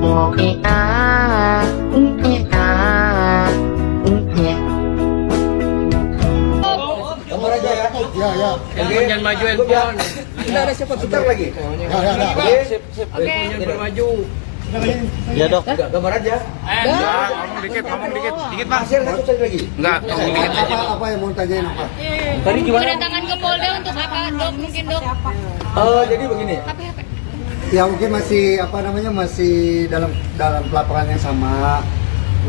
Gambar aja ya. Ya. Jangan maju handphone. Tidak ada siapa sebentar lagi. Oke. Jangan maju. Iya dok. Gambar aja. Ngomong dikit bang. Masih ada satu sekali lagi. Enggak, ngomong dikit aja. Apa yang mau tanyain apa? Tadi gimana? Kedatangan ke Polda untuk apa, Dok? Mungkin, Dok? Jadi begini. HP. Ya mungkin masih dalam pelaporan yang sama.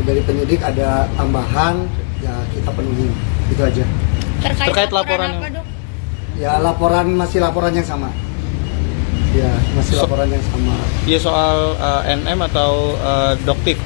Dari penyidik ada tambahan, ya kita penuhi. Itu aja. Terkait laporan apa, Dok? Ya masih laporan yang sama. Ya masih laporan yang sama. Iya soal NM atau Doktik.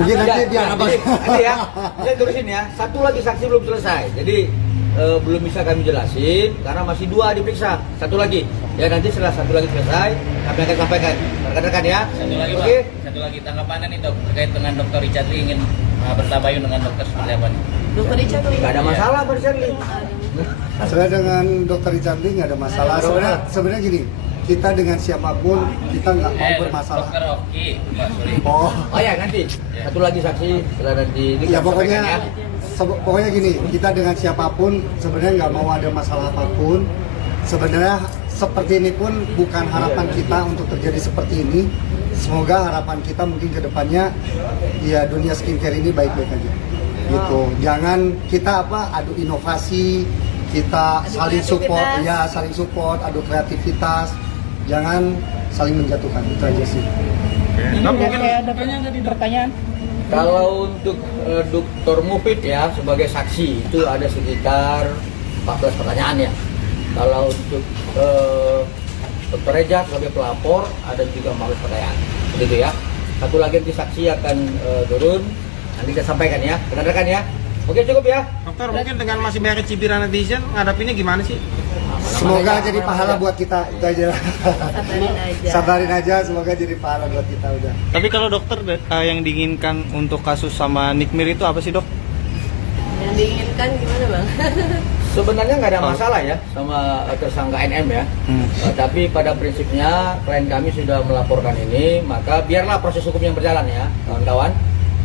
Mungkin nanti dia Nanti ya. Saya tulisin ya. Satu lagi saksi belum selesai. Jadi belum bisa kami jelasin karena masih 2 diperiksa. Satu lagi. Ya nanti setelah satu lagi selesai kami akan sampaikan. Rekan-rekan ya. Satu lagi Oke. Pak. Satu lagi tanggapannya nih dok terkait dengan Dr. Richard Lee ingin bertabayun dengan dokter seperti apa nih? Dr. Richard Lee. Nggak ada masalah Pak Shirley. Saya dengan Dokter Richard Lee nggak ada masalah. Sebenarnya gini, kita dengan siapapun kita nggak mau bermasalah. Dokter Oki, Pak Suli. Oh ya nanti. Satu lagi saksi setelah nanti ini Ya kami pokoknya sampaikan, pokoknya gini, kita dengan siapapun sebenarnya nggak mau ada masalah apapun. Sebenarnya seperti ini pun bukan harapan kita untuk terjadi seperti ini. Semoga harapan kita mungkin ke depannya ya dunia skincare ini baik-baik aja. Gitu. Jangan kita adu inovasi, kita saling support, adu kreativitas. Jangan saling menjatuhkan. Itu aja sih. Kalau untuk Dr. Mufid ya sebagai saksi itu ada sekitar 14 pertanyaan ya. Kalau untuk Dr. Reza sebagai pelapor ada juga 14 pertanyaan. Begitu ya. Satu lagi nanti saksi akan turun. Nanti kita sampaikan ya. Rekan-rekan ya. Oke cukup ya. Dokter mungkin dengan masih banyak cibiran netizen ngadapinnya gimana sih? Semoga jadi pahala buat kita. Itu aja. Sabarin aja. Semoga jadi pahala buat kita udah. Tapi kalau dokter yang diinginkan untuk kasus sama Nikmir itu apa sih dok? Yang diinginkan gimana, Bang? Sebenarnya nggak ada masalah ya sama tersangka NM ya. Tapi pada prinsipnya klien kami sudah melaporkan ini, maka biarlah proses hukum yang berjalan ya kawan-kawan.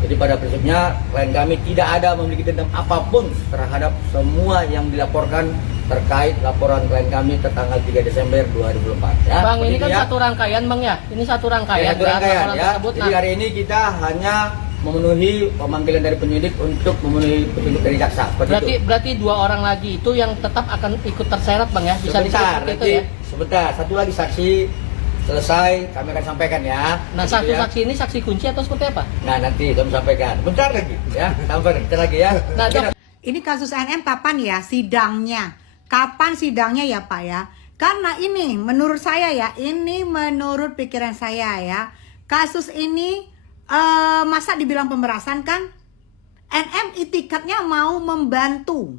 Jadi pada prinsipnya klien kami tidak ada memiliki dendam apapun terhadap semua yang dilaporkan terkait laporan klien kami tertanggal 3 Desember 2004 ya. Bang, ini Seperti kan ya. satu rangkaian Bang ya? Ini satu rangkaian, Satu rangkaian laporan ya. tersebut. Jadi hari ini kita hanya memenuhi pemanggilan dari penyidik untuk memenuhi petunjuk dari jaksa. Berarti 2 orang lagi itu yang tetap akan ikut terseret Bang ya? Bisa Sebentar, disebut itu nanti ya? sebentar, satu lagi saksi selesai kami akan sampaikan ya. Nah, Begitu satu ya. saksi ini saksi kunci atau seperti apa? Nah nanti kami sampaikan. Bentar lagi ya, bentar lagi ya. Nah, Dok, Ini kasus NM kapan ya sidangnya? Kapan sidangnya ya Pak ya? Karena ini menurut saya ya, ini menurut pikiran saya ya, kasus ini masa dibilang pemerasan kan? NM itikadnya mau membantu.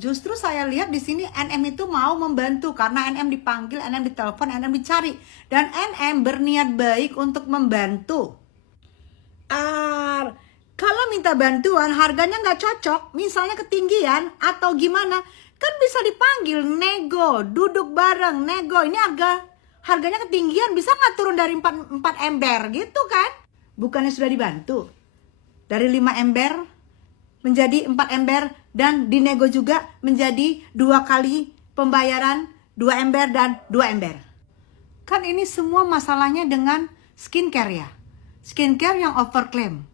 Justru saya lihat di sini NM itu mau membantu karena NM dipanggil, NM ditelepon, NM dicari, dan NM berniat baik untuk membantu. Kalau minta bantuan harganya nggak cocok, misalnya ketinggian atau gimana, kan bisa dipanggil nego, duduk bareng nego. Ini harganya ketinggian, bisa nggak turun dari 4 ember gitu kan? Bukannya sudah dibantu dari 5 ember menjadi 4 ember dan dinego juga menjadi 2 kali pembayaran 2 ember dan 2 ember. Kan ini semua masalahnya dengan skincare ya. Skincare yang overclaim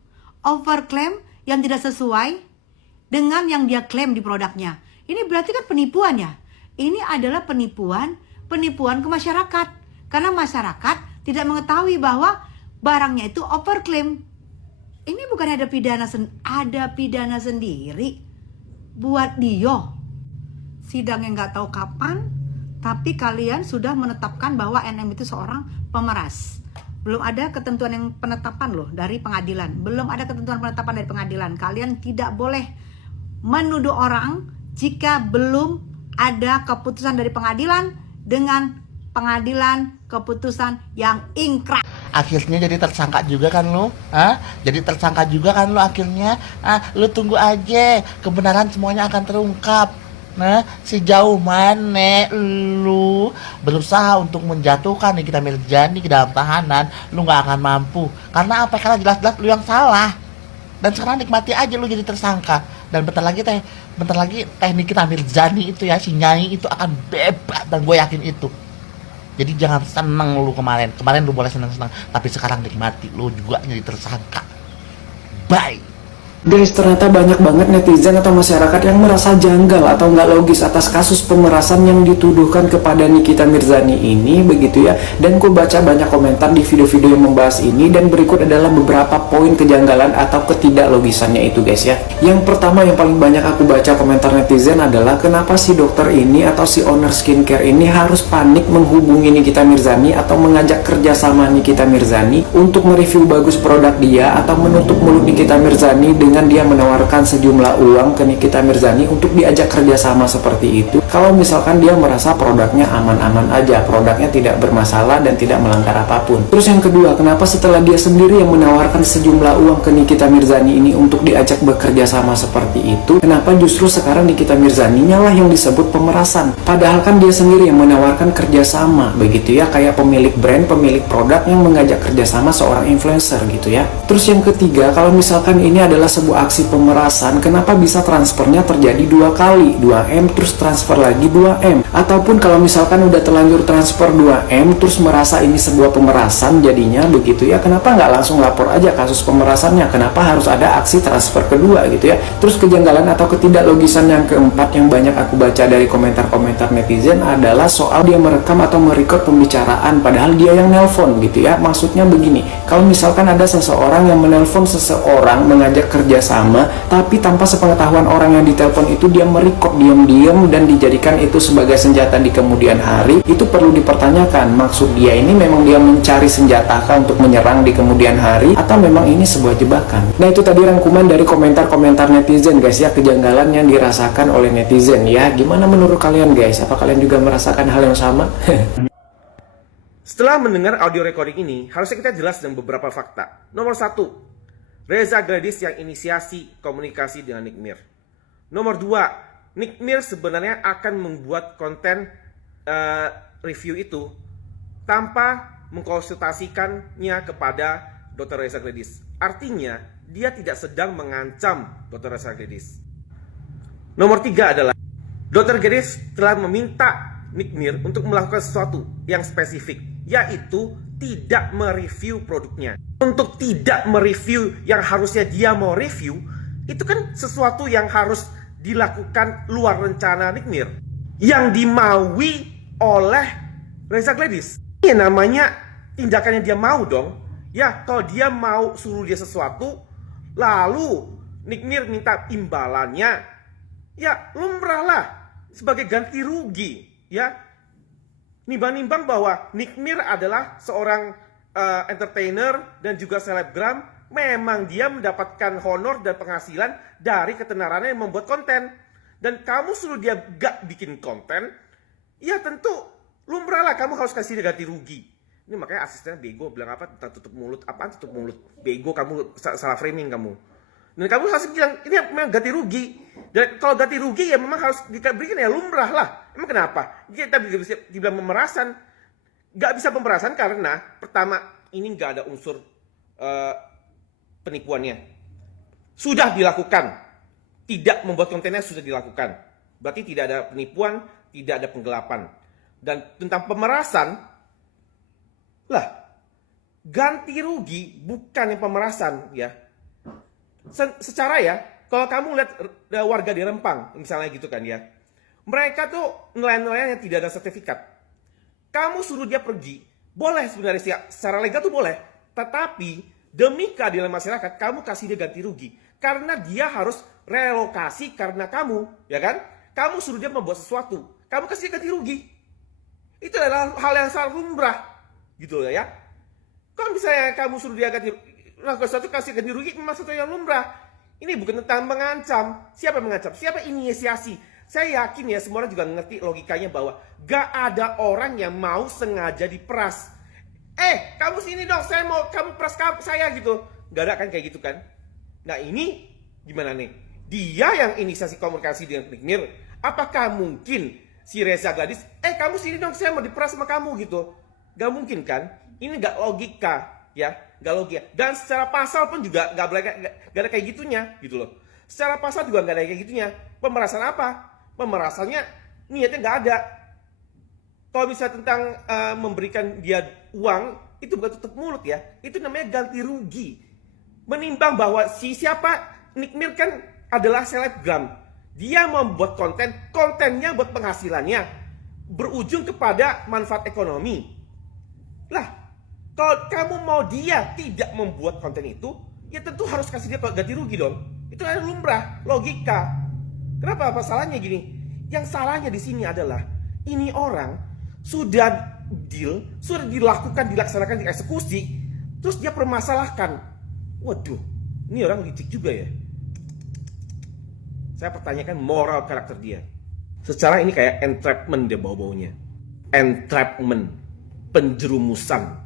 yang tidak sesuai dengan yang dia klaim di produknya. Ini berarti kan penipuan ya. Ini adalah penipuan ke masyarakat. Karena masyarakat tidak mengetahui bahwa barangnya itu overclaim. Ini bukan ada pidana sendiri buat dia. Sidangnya nggak tahu kapan, tapi kalian sudah menetapkan bahwa NM itu seorang pemeras. Belum ada ketentuan yang penetapan loh dari pengadilan. Belum ada ketentuan penetapan dari pengadilan. Kalian tidak boleh menuduh orang jika belum ada keputusan dari pengadilan dengan pengadilan keputusan yang ingkrah. Akhirnya jadi tersangka juga kan lu? Jadi tersangka juga kan lu akhirnya? Lu tunggu aja, kebenaran semuanya akan terungkap. Nah, sejauh mana lu berusaha untuk menjatuhkan Nikita Mirzani ke dalam tahanan, lu nggak akan mampu. Karena apa? Karena jelas-jelas lu yang salah. Dan sekarang nikmati aja lu jadi tersangka. Dan bentar lagi teh Nikita Mirzani itu ya, si Nyai itu akan bebas, dan gue yakin itu. Jadi jangan seneng lu kemarin lu boleh seneng-seneng, tapi sekarang nikmati, lu juga jadi tersangka. Bye. Guys, ternyata banyak banget netizen atau masyarakat yang merasa janggal atau nggak logis atas kasus pemerasan yang dituduhkan kepada Nikita Mirzani ini, begitu ya. Dan ku baca banyak komentar di video-video yang membahas ini, dan berikut adalah beberapa poin kejanggalan atau ketidaklogisannya itu guys ya. Yang pertama yang paling banyak aku baca komentar netizen adalah kenapa si dokter ini atau si owner skincare ini harus panik menghubungi Nikita Mirzani atau mengajak kerjasama Nikita Mirzani untuk mereview bagus produk dia, atau menutup mulut Nikita Mirzani dengan dia menawarkan sejumlah uang ke Nikita Mirzani untuk diajak kerjasama seperti itu. Kalau misalkan dia merasa produknya aman-aman aja, produknya tidak bermasalah dan tidak melanggar apapun. Terus yang kedua, kenapa setelah dia sendiri yang menawarkan sejumlah uang ke Nikita Mirzani ini untuk diajak bekerja sama seperti itu, kenapa justru sekarang Nikita Mirzani nyalah yang disebut pemerasan? Padahal kan dia sendiri yang menawarkan kerjasama, begitu ya, kayak pemilik brand, pemilik produk yang mengajak kerjasama seorang influencer gitu ya. Terus yang ketiga, kalau misalkan ini adalah sebuah aksi pemerasan, kenapa bisa transfernya terjadi 2 kali, 2M terus transfer lagi 2M? Ataupun kalau misalkan udah terlanjur transfer 2M terus merasa ini sebuah pemerasan jadinya, begitu ya, kenapa nggak langsung lapor aja kasus pemerasannya? Kenapa harus ada aksi transfer kedua gitu ya? Terus kejanggalan atau ketidaklogisan yang keempat yang banyak aku baca dari komentar-komentar netizen adalah soal dia merekam atau merekod pembicaraan padahal dia yang nelpon gitu ya. Maksudnya begini, kalau misalkan ada seseorang yang menelpon seseorang mengajak kerjasama, tapi tanpa sepengetahuan orang yang ditelepon itu dia merekod diam-diam dan dijadikan itu sebagai senjata di kemudian hari, itu perlu dipertanyakan, maksud dia ini memang dia mencari senjata untuk menyerang di kemudian hari, atau memang ini sebuah jebakan? Nah, itu tadi rangkuman dari komentar-komentar netizen guys ya, kejanggalan yang dirasakan oleh netizen ya. Gimana menurut kalian guys? Apa kalian juga merasakan hal yang sama? Setelah mendengar audio recording ini, harusnya kita jelas dengan beberapa fakta. Nomor 1, Reza Gladys yang inisiasi komunikasi dengan Nick Mir. Nomor 2, Nick Mir sebenarnya akan membuat konten review itu tanpa mengkonsultasikannya kepada Dr. Reza Gladys. Artinya, dia tidak sedang mengancam Dr. Reza Gladys. Nomor 3 adalah Dr. Gladys telah meminta Nick Mir untuk melakukan sesuatu yang spesifik, yaitu tidak mereview produknya. Untuk tidak mereview yang harusnya dia mau review, itu kan sesuatu yang harus dilakukan luar rencana Nick Mir, yang dimaui oleh Reza Gladys. Ini namanya tindakannya dia mau dong. Ya, kalau dia mau suruh dia sesuatu, lalu Nick Mir minta imbalannya, ya lumrahlah sebagai ganti rugi, ya. Nimbang-nimbang bahwa Nick Mir adalah seorang entertainer dan juga selebgram, memang dia mendapatkan honor dan penghasilan dari ketenarannya yang membuat konten. Dan kamu suruh dia gak bikin konten, ya tentu lumrah lah kamu harus kasih dia ganti rugi. Ini makanya asistennya bego bilang apa tentang tutup mulut. Apaan tutup mulut? Bego kamu, salah framing kamu. Dan kamu harus bilang ini memang ganti rugi. Dan kalau ganti rugi ya memang harus diberikan ya lumrah lah. Emang kenapa? Kita dibilang pemerasan. Gak bisa pemerasan karena pertama ini gak ada unsur penipuannya. Sudah dilakukan. Tidak membuat kontennya sudah dilakukan. Berarti tidak ada penipuan, tidak ada penggelapan. Dan tentang pemerasan, lah ganti rugi bukan yang pemerasan ya. Secara ya, kalau kamu lihat warga di Rempang, misalnya gitu kan ya, mereka tuh nelayan-nelayan yang tidak ada sertifikat. Kamu suruh dia pergi, boleh sebenarnya secara legal tuh boleh. Tetapi demi keadilan masyarakat, kamu kasih dia ganti rugi. Karena dia harus relokasi karena kamu, ya kan? Kamu suruh dia membuat sesuatu, kamu kasih dia ganti rugi. Itu adalah hal yang sangat lumrah, gitu ya. Kalau misalnya kamu suruh dia ganti rugi, lakukan sesuatu kasih ganti rugi, memang sesuatu yang lumrah. Ini bukan tentang mengancam. Siapa yang mengancam? Siapa inisiasi? Saya yakin ya semua orang juga ngerti logikanya bahwa gak ada orang yang mau sengaja diperas. Kamu sini dong, saya mau kamu peras saya gitu. Gak ada kan kayak gitu kan? Nah ini gimana nih? Dia yang inisiasi komunikasi dengan Nick Mir Apakah mungkin si Reza Gladys, kamu sini dong, saya mau diperas sama kamu gitu. Gak mungkin kan? Ini gak logika, ya, gak logika. Dan secara pasal pun juga gak ada kayak gitunya, gitu loh. Secara pasal juga gak ada kayak gitunya. Pemerasan apa? Pemerasannya niatnya gak ada. Kalau misalnya tentang memberikan dia uang, itu bukan tutup mulut ya. Itu namanya ganti rugi. Menimbang bahwa siapa Nick Mir kan adalah selebgram. Dia membuat kontennya buat penghasilannya. Berujung kepada manfaat ekonomi. Lah, kalau kamu mau dia tidak membuat konten itu, ya tentu harus kasih dia ganti rugi dong. Itu adalah lumrah, logika. Kenapa? Apa salahnya gini? Yang salahnya di sini adalah ini orang sudah deal, sudah dilaksanakan, dieksekusi, terus dia permasalahkan. Waduh, ini orang licik juga ya. Saya pertanyakan moral karakter dia. Secara ini kayak entrapment dia bau-baunya. Entrapment, penjerumusan.